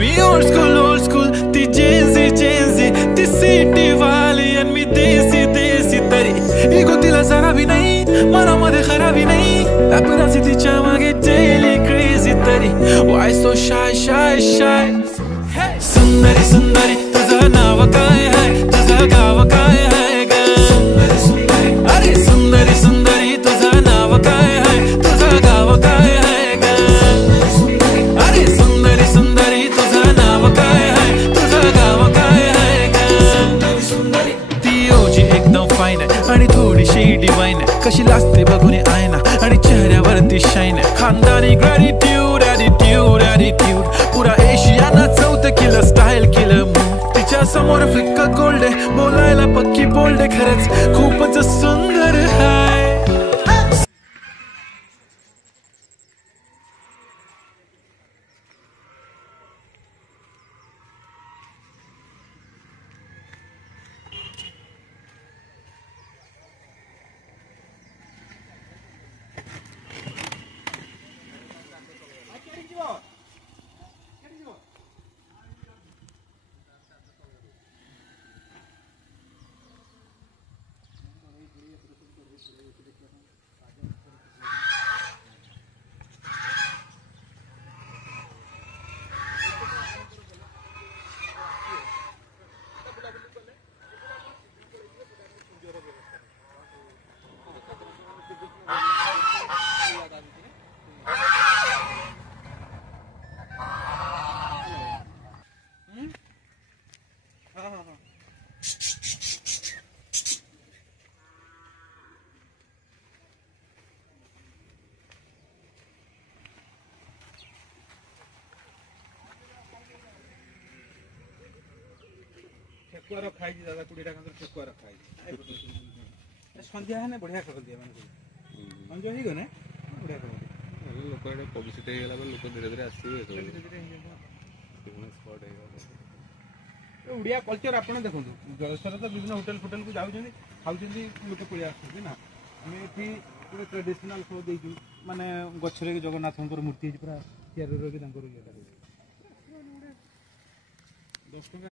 mi old school ti Gen Z ti city वाली and mi desi तरी ego तिला जरा भी नहीं मनामध्ये खराबी नहीं paparazzi तिच्या मागे daily crazy तरी why so shy hey सुंदरी सुंदरी तुझं नाव काय आहे तुझं गाव काय आहे ग अरे सुंदरी सुंदरी तुझं नाव काय आहे तुझं गाव काय आहे ग अरे सुंदरी सुंदरी तुझं नाव काय आहे तुझं गाव काय आहे ग ती ओजी एकदम फाईन आहे आणि थोडीशी डिवाइन आहे कशी लाजते बघून आयना आणि चेहऱ्यावरती शाईन आहे खानदानी ग्रॅटिट्यूड ॲटिट्यूड पुरा एशिया नाचवतं किल स्टाईल किल मूड तिच्या समोर फिक्क गोल्ड आहे बोलायला पक्की बोल्ड आहे खरंच खूपच सुंदर आहे ठेकुआ रखा है दादा 20 टाका ठेकुआ रखा है संध्या है बढ़िया खबर दिया मैंने संजय ही गने बढ़िया खबर लोक एडे पब्लिसिटी हे गेला लोक धीरे धीरे आसीबे तो फेमस स्पॉट है उड़िया कल्चर आपण देखंतु जलसर तो विभिन्न होटल को जाउछन खाउछन लोक पळि आछथि ना हम एठी पूरा ट्रेडिशनल शो देजु माने गछरे जगन्नाथंकर मूर्ति पूरा तैयार रो के तांकर 10 टका